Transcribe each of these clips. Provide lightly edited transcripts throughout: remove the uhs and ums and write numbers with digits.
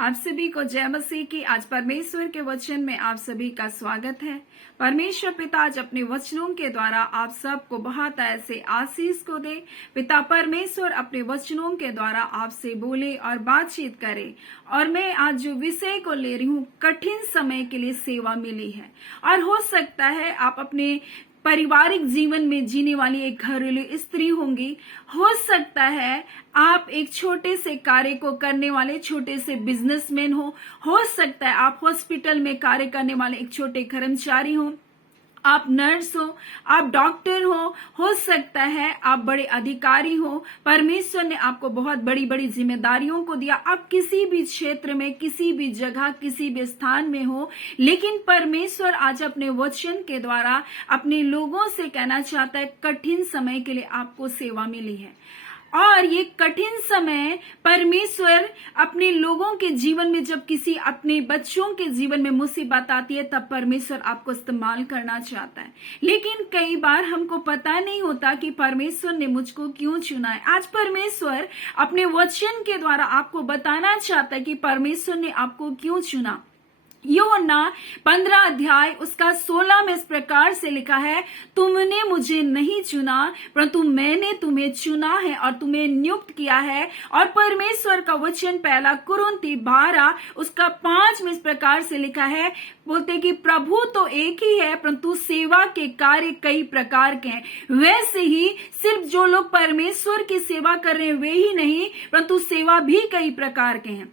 आप सभी को जय मसीह की। आज परमेश्वर के वचन में आप सभी का स्वागत है। परमेश्वर पिता आज अपने वचनों के द्वारा आप सबको बहुत ऐसे आशीष को दे। पिता परमेश्वर अपने वचनों के द्वारा आपसे बोले और बातचीत करे। और मैं आज जो विषय को ले रही हूँ, कठिन समय के लिए सेवा मिली है। और हो सकता है आप अपने पारिवारिक जीवन में जीने वाली एक घरेलू स्त्री होंगी। हो सकता है आप एक छोटे से कार्य को करने वाले छोटे से बिजनेसमैन हो सकता है आप हॉस्पिटल में कार्य करने वाले एक छोटे कर्मचारी हो, आप नर्स हो, आप डॉक्टर हो सकता है आप बड़े अधिकारी हो। परमेश्वर ने आपको बहुत बड़ी बड़ी जिम्मेदारियों को दिया। आप किसी भी क्षेत्र में, किसी भी जगह, किसी भी स्थान में हो, लेकिन परमेश्वर आज अपने वचन के द्वारा अपने लोगों से कहना चाहता है, कठिन समय के लिए आपको सेवा मिली है। और ये कठिन समय परमेश्वर अपने लोगों के जीवन में, जब किसी अपने बच्चों के जीवन में मुसीबत आती है, तब परमेश्वर आपको इस्तेमाल करना चाहता है। लेकिन कई बार हमको पता नहीं होता कि परमेश्वर ने मुझको क्यों चुना है। आज परमेश्वर अपने वचन के द्वारा आपको बताना चाहता है कि परमेश्वर ने आपको क्यों चुना। यूहन्ना 15 अध्याय उसका 16 में इस प्रकार से लिखा है, तुमने मुझे नहीं चुना परंतु मैंने तुम्हें चुना है और तुम्हें नियुक्त किया है। और परमेश्वर का वचन पहला कुरिन्थी 12 उसका 5 में इस प्रकार से लिखा है, बोलते कि प्रभु तो एक ही है परंतु सेवा के कार्य कई प्रकार के हैं। वैसे ही सिर्फ जो लोग परमेश्वर की सेवा कर रहे हैं वे ही नहीं, परंतु सेवा भी कई प्रकार के हैं।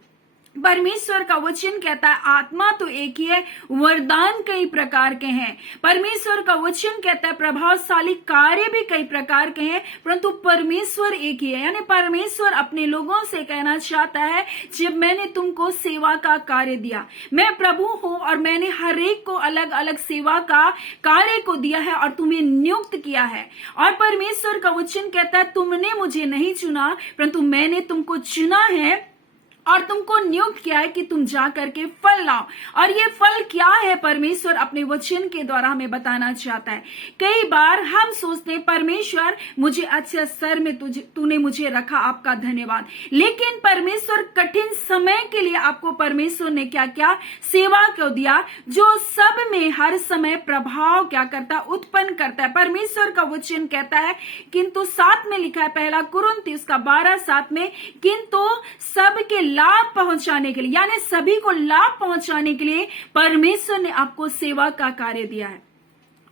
परमेश्वर का वचन कहता है आत्मा तो एक ही है, वरदान कई प्रकार के हैं। परमेश्वर का वचन कहता है प्रभावशाली कार्य भी कई प्रकार के हैं, परंतु परमेश्वर एक ही है। यानी परमेश्वर अपने लोगों से कहना चाहता है, जब मैंने तुमको सेवा का कार्य दिया, मैं प्रभु हूं और मैंने हर एक को अलग अलग सेवा का कार्य को दिया है और तुम्हें नियुक्त किया है। और परमेश्वर का वचन कहता है तुमने मुझे नहीं चुना परंतु मैंने तुमको चुना है और तुमको नियुक्त किया है कि तुम जा करके फल लाओ। और ये फल क्या है, परमेश्वर अपने वचन के द्वारा हमें बताना चाहता है। कई बार हम सोचते हैं परमेश्वर मुझे अच्छे स्तर में तूने मुझे रखा, आपका धन्यवाद। लेकिन परमेश्वर कठिन समय के लिए आपको परमेश्वर ने क्या क्या सेवा को दिया, जो सब में हर समय प्रभाव क्या करता, उत्पन्न करता है। परमेश्वर का वचन कहता है, किंतु 7 में लिखा है, पहला कुरिन्थी उसका 12:7 में, किंतु सबके लाभ पहुंचाने के लिए, यानी सभी को लाभ पहुंचाने के लिए परमेश्वर ने आपको सेवा का कार्य दिया है।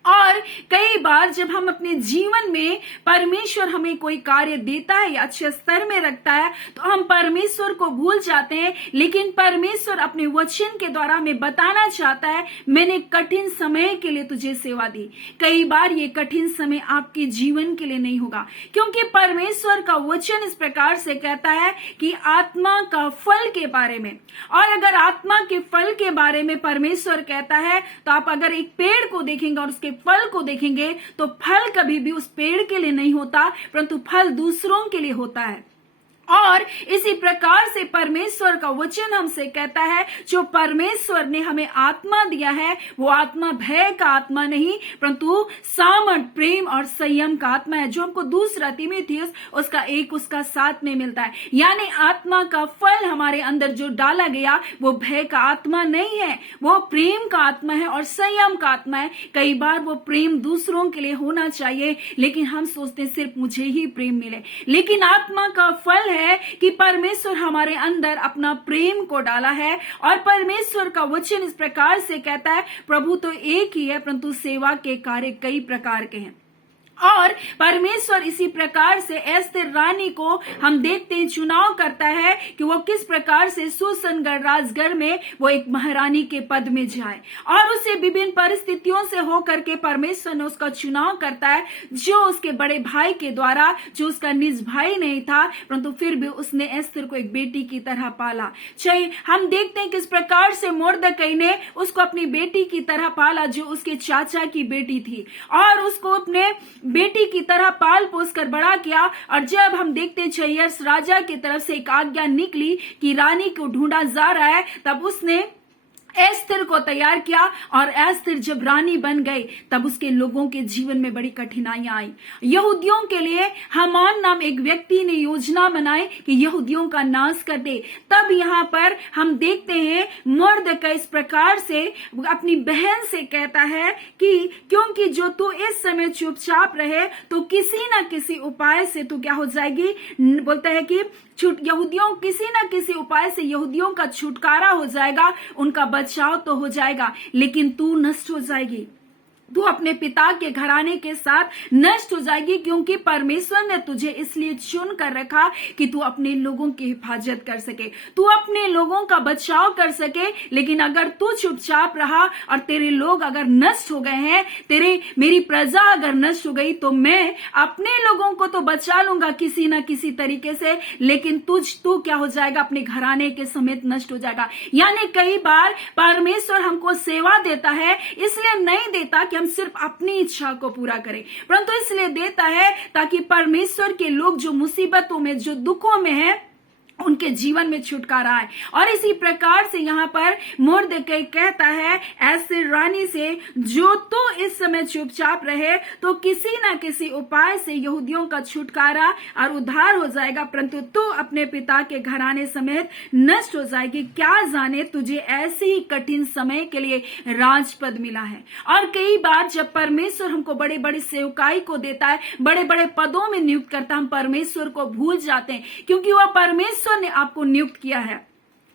और कई बार जब हम अपने जीवन में परमेश्वर हमें कोई कार्य देता है या अच्छे स्तर में रखता है, तो हम परमेश्वर को भूल जाते हैं। लेकिन परमेश्वर अपने वचन के द्वारा हमें बताना चाहता है, मैंने कठिन समय के लिए तुझे सेवा दी। कई बार ये कठिन समय आपके जीवन के लिए नहीं होगा, क्योंकि परमेश्वर का वचन इस प्रकार से कहता है कि आत्मा का फल के बारे में, और अगर आत्मा के फल के बारे में परमेश्वर कहता है, तो आप अगर एक पेड़ को देखेंगे और उसके फल को देखेंगे, तो फल कभी भी उस पेड़ के लिए नहीं होता, परंतु फल दूसरों के लिए होता है। और इसी प्रकार से परमेश्वर का वचन हमसे कहता है, जो परमेश्वर ने हमें आत्मा दिया है, वो आत्मा भय का आत्मा नहीं, परंतु सामर्थ, प्रेम और संयम का आत्मा है, जो हमको दूसरा तीमुथियुस उसका 1 उसका 7 में मिलता है। यानी आत्मा का फल हमारे अंदर जो डाला गया, वो भय का आत्मा नहीं है, वो प्रेम का आत्मा है और संयम का आत्मा है। कई बार वो प्रेम दूसरों के लिए होना चाहिए, लेकिन हम सोचते हैं सिर्फ मुझे ही प्रेम मिले। लेकिन आत्मा का फल है कि परमेश्वर हमारे अंदर अपना प्रेम को डाला है। और परमेश्वर का वचन इस प्रकार से कहता है, प्रभु तो एक ही है परंतु सेवा के कार्य कई प्रकार के हैं। और परमेश्वर इसी प्रकार से एस्तेर रानी को हम देखते हैं चुनाव करता है कि वो किस प्रकार से सुसनगढ़ राजगढ़ में वो एक महारानी के पद में जाए, और उसे विभिन्न परिस्थितियों से होकर के परमेश्वर ने उसका चुनाव करता है, जो उसके बड़े भाई के द्वारा, जो उसका निज भाई नहीं था, परंतु फिर भी उसने एस्तेर को एक बेटी की तरह पाला। चाहिए हम देखते हैं किस प्रकार से मोर्दकै ने उसको अपनी बेटी की तरह पाला, जो उसके चाचा की बेटी थी, और उसको अपने बेटी की तरह पाल पोस कर बड़ा किया। और जब हम देखते हैं छय्यस राजा की तरफ से एक आज्ञा निकली कि रानी को ढूंढा जा रहा है, तब उसने एस्तर को तैयार किया और एस्तर जब रानी बन गई तब उसके लोगों के जीवन में बड़ी कठिनाइयां आई। यहूदियों के लिए हामान नाम एक व्यक्ति ने योजना बनाई कि यहूदियों का नाश कर दे। तब यहाँ पर हम देखते हैं मुर्दकै इस प्रकार से अपनी बहन से कहता है कि क्योंकि जो तू इस समय चुपचाप रहे तो किसी ना किसी उपाय से तू क्या हो जाएगी, बोलता है कि यहूदियों किसी ना किसी उपाय से यहूदियों का छुटकारा हो जाएगा, उनका बचाव तो हो जाएगा, लेकिन तू नष्ट हो जाएगी, तू अपने पिता के घराने के साथ नष्ट हो जाएगी, क्योंकि परमेश्वर ने तुझे इसलिए चुन कर रखा कि तू अपने लोगों की हिफाजत कर सके, तू अपने लोगों का बचाव कर सके। लेकिन अगर तू चुपचाप रहा और तेरे लोग अगर नष्ट हो गए हैं, मेरी प्रजा अगर नष्ट हो गई, तो मैं अपने लोगों को तो बचा लूंगा किसी ना किसी तरीके से, लेकिन तू क्या हो जाएगा, अपने घराने के समेत नष्ट हो जाएगा। यानी कई बार परमेश्वर हमको सेवा देता है, इसलिए नहीं देता कि हम सिर्फ अपनी इच्छा को पूरा करें, परंतु इसलिए देता है ताकि परमेश्वर के लोग जो मुसीबतों में, जो दुखों में हैं, उनके जीवन में छुटकारा आए। और इसी प्रकार से यहाँ पर मुर्दकै कहता है एस्तर रानी से, जो तू इस समय चुपचाप रहे तो किसी ना किसी उपाय से यहूदियों का छुटकारा और उद्धार हो जाएगा, परंतु तू अपने पिता के घराने समेत नष्ट हो जाएगी। क्या जाने तुझे ऐसे ही कठिन समय के लिए राजपद मिला है। और कई बार जब परमेश्वर हमको बड़े बड़े सेवकाई को देता है, बड़े बड़े पदों में नियुक्त करता है, हम परमेश्वर को भूल जाते हैं, क्योंकि वह परमेश्वर ने आपको नियुक्त किया है।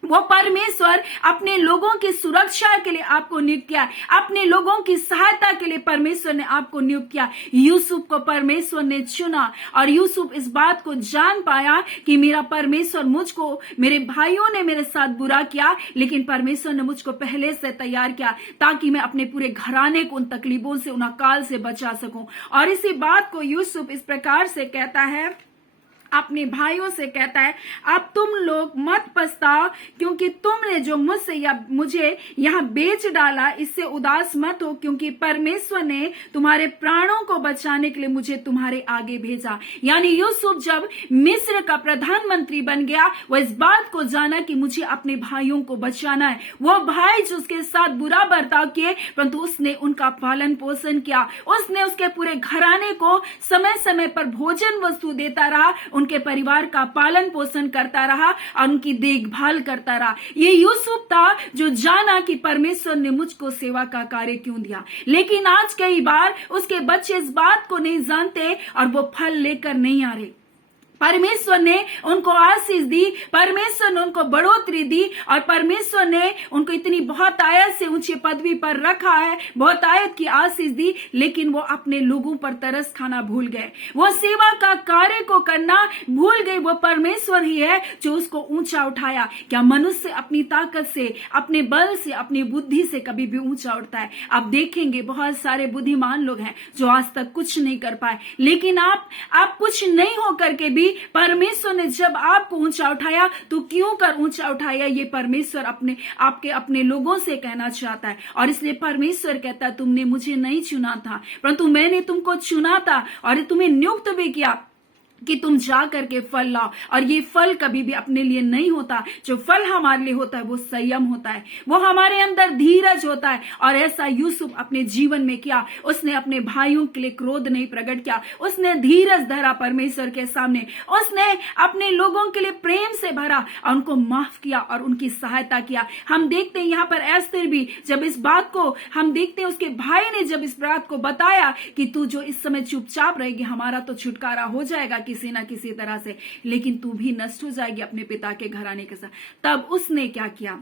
वो परमेश्वर अपने लोगों की सुरक्षा के लिए आपको नियुक्त किया, अपने लोगों की सहायता के लिए परमेश्वर ने आपको नियुक्त किया। यूसुफ को परमेश्वर ने चुना और यूसुफ इस बात को जान पाया कि मेरा परमेश्वर मुझको, मेरे भाइयों ने मेरे साथ बुरा किया, लेकिन परमेश्वर ने मुझको पहले से तैयार किया ताकि मैं अपने पूरे घराने को उन तकलीफों से, उन अकाल से बचा सकूं। और इसी बात को यूसुफ इस प्रकार से कहता है, अपने भाइयों से कहता है, अब तुम लोग मत पछताओ, क्योंकि तुमने जो मुझसे या मुझे यहाँ बेच डाला, इससे उदास मत हो, क्योंकि परमेश्वर ने तुम्हारे प्राणों को बचाने के लिए मुझे तुम्हारे आगे भेजा। यानी यूसुफ जब मिस्र का प्रधानमंत्री बन गया, वह इस बात को जाना कि मुझे अपने भाइयों को बचाना है। वो भाई जो उसके साथ बुरा बर्ताव किए, परंतु उसने उनका पालन पोषण किया, उसने उसके पूरे घराने को समय समय पर भोजन वस्तु देता रहा, उनके परिवार का पालन पोषण करता रहा और उनकी देखभाल करता रहा। ये यूसुफ था जो जाना कि परमेश्वर ने मुझको सेवा का कार्य क्यों दिया। लेकिन आज कई बार उसके बच्चे इस बात को नहीं जानते और वो फल लेकर नहीं आ रहे। परमेश्वर ने उनको आशीष दी, परमेश्वर ने उनको बढ़ोतरी दी और परमेश्वर ने उनको इतनी बहुत आयत से ऊंची पदवी पर रखा है, बहुत आयत की आशीष दी, लेकिन वो अपने लोगों पर तरस खाना भूल गए, वो सेवा का कार्य को करना भूल गए। वो परमेश्वर ही है जो उसको ऊंचा उठाया। क्या मनुष्य अपनी ताकत से, अपने बल से, अपनी बुद्धि से कभी भी ऊंचा उठता है? आप देखेंगे बहुत सारे बुद्धिमान लोग हैं जो आज तक कुछ नहीं कर पाए, लेकिन आप कुछ नहीं होकर के भी परमेश्वर ने जब आपको ऊंचा उठाया तो क्यों कर ऊंचा उठाया, ये परमेश्वर अपने लोगों से कहना चाहता है। और इसलिए परमेश्वर कहता है, तुमने मुझे नहीं चुना था, परंतु मैंने तुमको चुना था और तुम्हें नियुक्त भी किया कि तुम जा करके फल लाओ। और ये फल कभी भी अपने लिए नहीं होता, जो फल हमारे लिए होता है वो संयम होता है, वो हमारे अंदर धीरज होता है। और ऐसा यूसुफ अपने जीवन में किया, उसने अपने भाइयों के लिए क्रोध नहीं प्रकट किया, उसने धीरज धरा परमेश्वर के सामने, उसने अपने लोगों के लिए प्रेम से भरा और उनको माफ किया और उनकी सहायता किया। हम देखते हैं यहाँ पर एस्तर भी जब इस बात को हम देखते हैं, उसके भाई ने जब इस बात को बताया कि तू जो इस समय चुपचाप रहेगी, हमारा तो छुटकारा हो जाएगा किसी ना किसी तरह से, लेकिन तू भी नष्ट हो जाएगी अपने पिता के घराने के साथ। तब उसने क्या किया,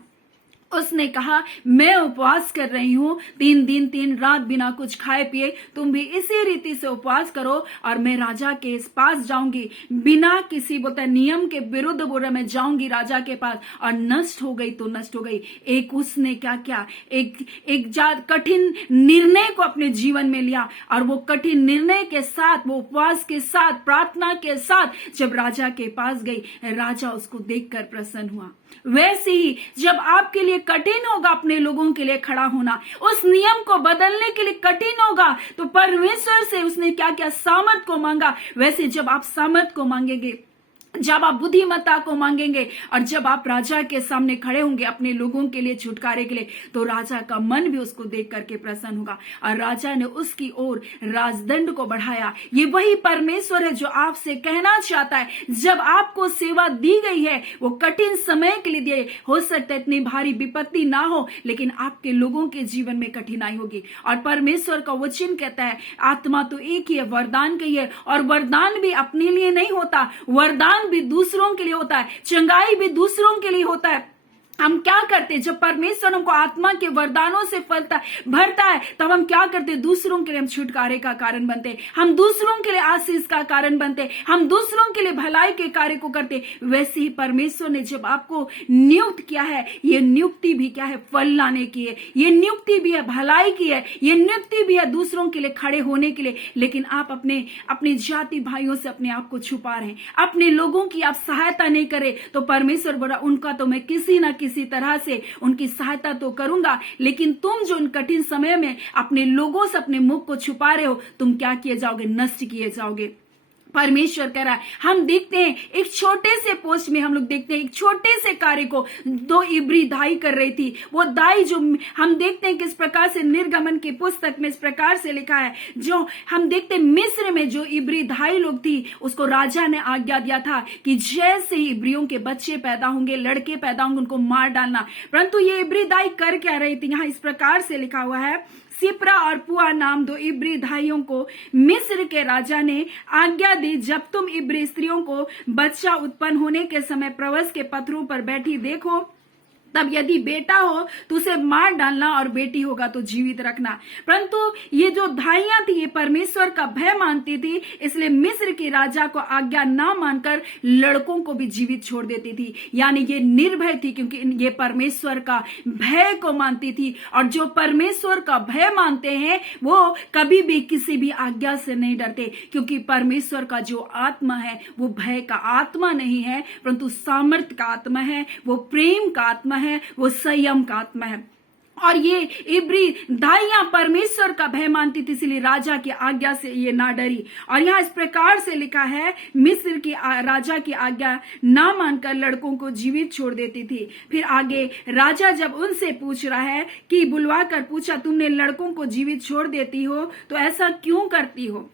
उसने कहा, मैं उपवास कर रही हूं 3 दिन 3 रात बिना कुछ खाए पिए, तुम भी इसी रीति से उपवास करो और मैं राजा के पास जाऊंगी, बिना किसी नियम के विरुद्ध बोला मैं जाऊंगी राजा के पास। और नष्ट हो गई तो नष्ट हो गई। एक उसने क्या किया, एक कठिन निर्णय को अपने जीवन में लिया और वो कठिन निर्णय के साथ, वो उपवास के साथ, प्रार्थना के साथ जब राजा के पास गई, राजा उसको देखकर प्रसन्न हुआ। वैसे ही जब आपके लिए कठिन होगा अपने लोगों के लिए खड़ा होना, उस नियम को बदलने के लिए कठिन होगा, तो परमेश्वर से उसने क्या किया, सामर्थ को मांगा। वैसे जब आप सामर्थ को मांगेंगे, जब आप बुद्धिमत्ता को मांगेंगे और जब आप राजा के सामने खड़े होंगे अपने लोगों के लिए, छुटकारे के लिए, तो राजा का मन भी उसको देख करके प्रसन्न होगा और राजा ने उसकी ओर राजदंड को बढ़ाया। ये वही परमेश्वर है जो आपसे कहना चाहता है, जब आपको सेवा दी गई है वो कठिन समय के लिए दिए, हो सकता है इतनी भारी विपत्ति ना हो, लेकिन आपके लोगों के जीवन में कठिनाई होगी। और परमेश्वर का वचन कहता है आत्मा तो एक ही है, वरदान की है, और वरदान भी अपने लिए नहीं होता, वरदान भी दूसरों के लिए होता है, चंगाई भी दूसरों के लिए होता है। हम क्या करते हैं, जब परमेश्वर हमको आत्मा के वरदानों से भरता है, तब हम क्या करते हैं, दूसरों के लिए हम छुटकारे का कारण बनते हैं, हम दूसरों के लिए आशीष का कारण बनते हैं, हम दूसरों के लिए भलाई के कार्य को करते हैं। वैसे ही परमेश्वर ने जब आपको नियुक्त किया है, ये नियुक्ति भी क्या है, फल लाने की है, ये नियुक्ति भी है भलाई की है, ये नियुक्ति भी है दूसरों के लिए खड़े होने के लिए। लेकिन आप अपने जाति भाइयों से अपने आप को छुपा रहे हैं, अपने लोगों की आप सहायता नहीं करे, तो परमेश्वर बोला उनका तो मैं किसी ना किसी तरह से उनकी सहायता तो करूंगा, लेकिन तुम जो उन कठिन समय में अपने लोगों से अपने मुख को छुपा रहे हो, तुम क्या किए जाओगे, नष्ट किए जाओगे। परमेश्वर कह रहा है, हम देखते हैं एक छोटे से पोस्ट में हम लोग देखते हैं एक छोटे से कार्य को दो इब्री दाई कर रही थी। वो दाई जो हम देखते हैं किस प्रकार से निर्गमन की पुस्तक में इस प्रकार से लिखा है, जो हम देखते हैं मिस्र में जो इब्री दाई लोग थी, उसको राजा ने आज्ञा दिया था कि जैसे ही इब्रियों के बच्चे पैदा होंगे, लड़के पैदा होंगे, उनको मार डालना। परंतु ये इब्री दाई कर क्या रही थी, यहाँ इस प्रकार से लिखा हुआ है, सिप्रा और पुआ नाम दो इब्री भाइयों को मिस्र के राजा ने आज्ञा दी, जब तुम इब्री स्त्रियों को बच्चा उत्पन्न होने के समय प्रवेश के पत्थरों पर बैठी देखो, तब यदि बेटा हो तो उसे मार डालना और बेटी होगा तो जीवित रखना। परंतु ये जो धाइयां थी ये परमेश्वर का भय मानती थी, इसलिए मिस्र के राजा को आज्ञा ना मानकर लड़कों को भी जीवित छोड़ देती थी। यानी ये निर्भय थी क्योंकि ये परमेश्वर का भय को मानती थी, और जो परमेश्वर का भय मानते हैं वो कभी भी किसी भी आज्ञा से नहीं डरते, क्योंकि परमेश्वर का जो आत्मा है वो भय का आत्मा नहीं है, परंतु सामर्थ्य का आत्मा है, वो प्रेम का आत्मा है, वो संयम का आत्मा है। और ये इब्री दाइयां परमेश्वर का भय मानती थी, इसलिए राजा की आज्ञा से ये ना डरी। और यहाँ इस प्रकार से लिखा है, मिस्र की राजा की आज्ञा ना मानकर लड़कों को जीवित छोड़ देती थी। फिर आगे राजा जब उनसे पूछ रहा है कि बुलवा कर पूछा, तुमने लड़कों को जीवित छोड़ देती हो तो ऐसा क्यों करती हो,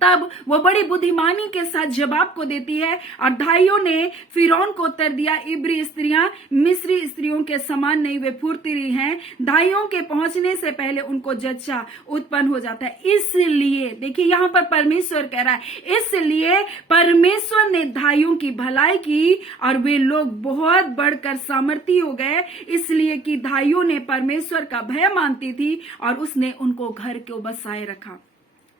तब वो बड़ी बुद्धिमानी के साथ जवाब को देती है। और धाइयों ने फिरौन को उत्तर दिया, इब्री स्त्रियां मिस्री स्त्रियों के समान नहीं, वे फुर्तीली हैं, धाइयों के पहुंचने से पहले उनको जच्चा उत्पन्न हो जाता है। इसलिए देखिए यहाँ पर परमेश्वर कह रहा है, इसलिए परमेश्वर ने धाइयों की भलाई की और वे लोग बहुत बढ़कर सामर्थी हो गए, इसलिए कि धाइयों ने परमेश्वर का भय मानती थी और उसने उनको घर को बसाए रखा।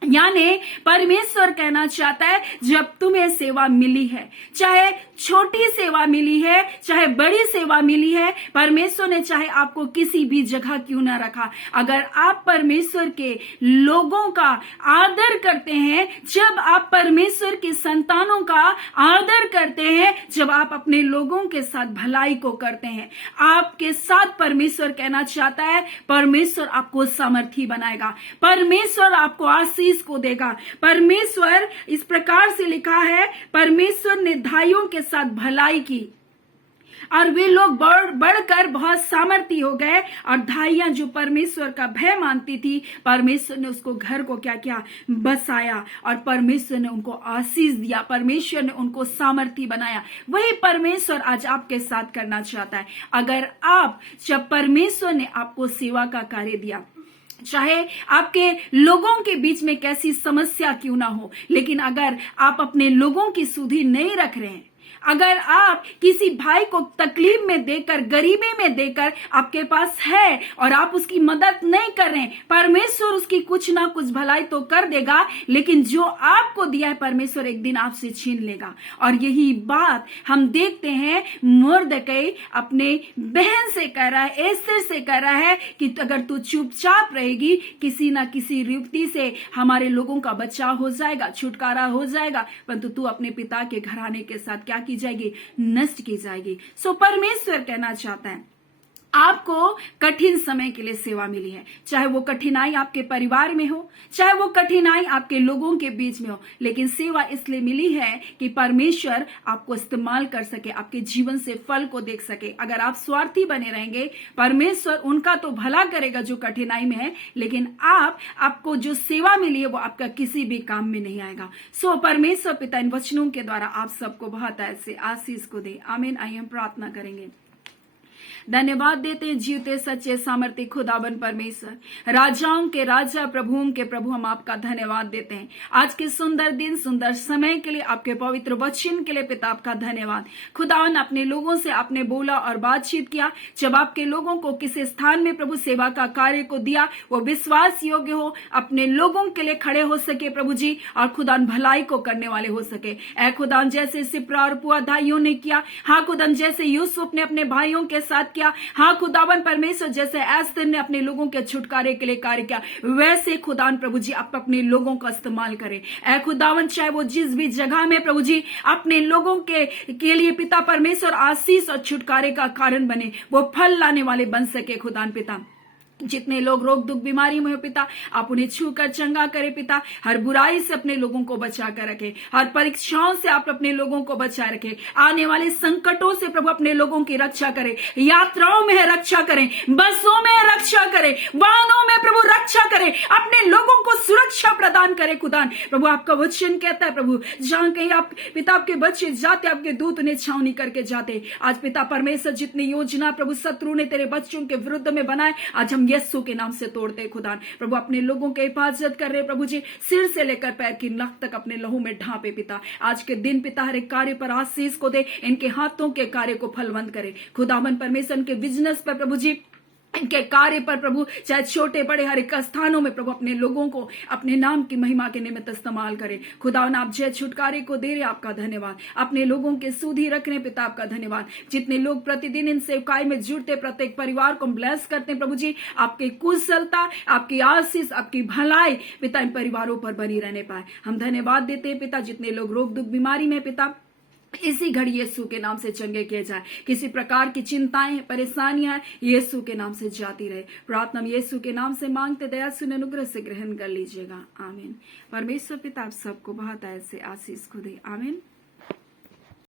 यानी परमेश्वर कहना चाहता है, जब तुम्हें सेवा मिली है, चाहे छोटी सेवा मिली है चाहे बड़ी सेवा मिली है, परमेश्वर ने चाहे आपको किसी भी जगह क्यों ना रखा, अगर आप परमेश्वर के लोगों का आदर करते हैं, जब आप परमेश्वर के संतानों का आदर करते हैं, जब आप अपने लोगों के साथ भलाई को करते हैं, आपके साथ परमेश्वर कहना चाहता है, परमेश्वर आपको सामर्थी बनाएगा, परमेश्वर आपको आशीष को देगा। परमेश्वर इस प्रकार से लिखा है, परमेश्वर ने धाइयों के साथ भलाई की और वे लोग बढ़कर बहुत सामर्थी हो गए। और धाइयां जो परमेश्वर का भय मानती थी, परमेश्वर ने उसको घर को क्या किया, बसाया, और परमेश्वर ने उनको आशीष दिया, परमेश्वर ने उनको सामर्थी बनाया। वही परमेश्वर आज आपके साथ करना चाहता है। अगर आप, जब परमेश्वर ने आपको सेवा का कार्य दिया, चाहे आपके लोगों के बीच में कैसी समस्या क्यों ना हो, लेकिन अगर आप अपने लोगों की सुधि नहीं रख रहे हैं, अगर आप किसी भाई को तकलीफ में देकर, गरीबी में देकर आपके पास है और आप उसकी मदद नहीं कर रहे हैं, परमेश्वर उसकी कुछ ना कुछ भलाई तो कर देगा, लेकिन जो आपको दिया है परमेश्वर एक दिन आपसे छीन लेगा। और यही बात हम देखते हैं, मुर्दकै अपने बहन से कह रहा है, एस्तर से कह रहा है कि अगर तू चुपचाप रहेगी, किसी ना किसी युक्ति से हमारे लोगों का बचाव हो जाएगा, छुटकारा हो जाएगा, परंतु तू अपने पिता के घराने के साथ क्या की जाएगी, नष्ट की जाएगी। सो परमेश्वर कहना चाहता है, आपको कठिन समय के लिए सेवा मिली है, चाहे वो कठिनाई आपके परिवार में हो, चाहे वो कठिनाई आपके लोगों के बीच में हो, लेकिन सेवा इसलिए मिली है कि परमेश्वर आपको इस्तेमाल कर सके, आपके जीवन से फल को देख सके। अगर आप स्वार्थी बने रहेंगे, परमेश्वर उनका तो भला करेगा जो कठिनाई में है, लेकिन आपको जो सेवा मिली है वो आपका किसी भी काम में नहीं आएगा। सो परमेश्वर पिता इन वचनों के द्वारा आप सबको बहुत ऐसे आशीष को दे। आमीन। आइए हम प्रार्थना करेंगे। धन्यवाद देते हैं जीवते सच्चे सामर्थ्य खुदावन परमेश्वर, राजाओं के राजा, प्रभुओं के प्रभु, हम आपका धन्यवाद देते हैं आज के सुंदर दिन, सुंदर समय के लिए, आपके पवित्र वचन के लिए पिता आपका धन्यवाद। खुदावन, अपने लोगों से आपने बोला और बातचीत किया। जब आपके लोगों को किसी स्थान में प्रभु सेवा का कार्य को दिया, वो विश्वास योग्य हो, अपने लोगों के लिए खड़े हो सके प्रभु जी, और खुदान भलाई को करने वाले हो सके। ऐ खुदान, जैसे सिप्रा और पुआ भाइयों ने किया, हाँ खुदान, जैसे यूसुफ ने अपने भाइयों के साथ किया, हाँ खुदावन परमेश्वर, जैसे एस्तर ने अपने लोगों के छुटकारे के लिए कार्य किया, वैसे खुदावन प्रभु जी आप अपने लोगों का इस्तेमाल करें। ऐ खुदावन, चाहे वो जिस भी जगह में प्रभु जी अपने लोगों के लिए पिता परमेश्वर आशीष और छुटकारे का कारण बने, वो फल लाने वाले बन सके। खुदान पिता, जितने लोग रोग दुख बीमारी में हो पिता, आप उन्हें छूकर चंगा करे पिता। हर बुराई से अपने लोगों को बचा कर रखे, हर परीक्षाओं से आप अपने लोगों को बचा रखे, आने वाले संकटों से प्रभु अपने लोगों की रक्षा करें, यात्राओं में रक्षा करें, बसों में रक्षा करें, वाहनों में प्रभु रक्षा करें, अपने लोगों को सुरक्षा प्रदान करें। खुदान प्रभु, आपका वचन कहता है प्रभु, जहां कहीं आप पिता आपके बच्चे जाते, आपके दूत उन्हें छावनी करके जाते। आज पिता परमेश्वर, जितनी योजना प्रभु शत्रु ने तेरे बच्चों के विरुद्ध में बनाए, आज हम यीशु के नाम से तोड़ते खुदान प्रभु, अपने लोगों के हिफाजत कर रहे प्रभु जी, सिर से लेकर पैर की नख तक अपने लहू में ढांपे पिता। आज के दिन पिता हर एक कार्य पर आशीष को दे, इनके हाथों के कार्य को फलवंत करे। खुदावन परमेश्वर, इनके बिजनेस पर प्रभु जी, इनके कार्य पर प्रभु, चाहे छोटे बड़े हर एक स्थानों में प्रभु अपने लोगों को अपने नाम की महिमा के निमित्त इस्तेमाल करें। खुदावन, आप जय छुटकारे को दे रहे, आपका धन्यवाद। अपने लोगों के सुधी रखने पिता, आपका धन्यवाद। जितने लोग प्रतिदिन इन सेवकाई में जुड़ते, प्रत्येक परिवार को ब्लेस करते हैं प्रभु जी, आपकी कुशलता, आपकी आशीष, आपकी भलाई पिता इन परिवारों पर बनी रहने पाए, हम धन्यवाद देते हैं पिता। जितने लोग रोग दुख बीमारी में पिता, इसी घड़ी यीशु के नाम से चंगे किए जाए। किसी प्रकार की चिंताएं, परेशानियां यीशु के नाम से जाती रहे। प्रार्थना यीशु के नाम से मांगते, दया सुन अनुग्रह से ग्रहण कर लीजिएगा। आमीन। परमेश्वर पिता आप सबको बहुत ऐसे आशीष को दे। आमीन।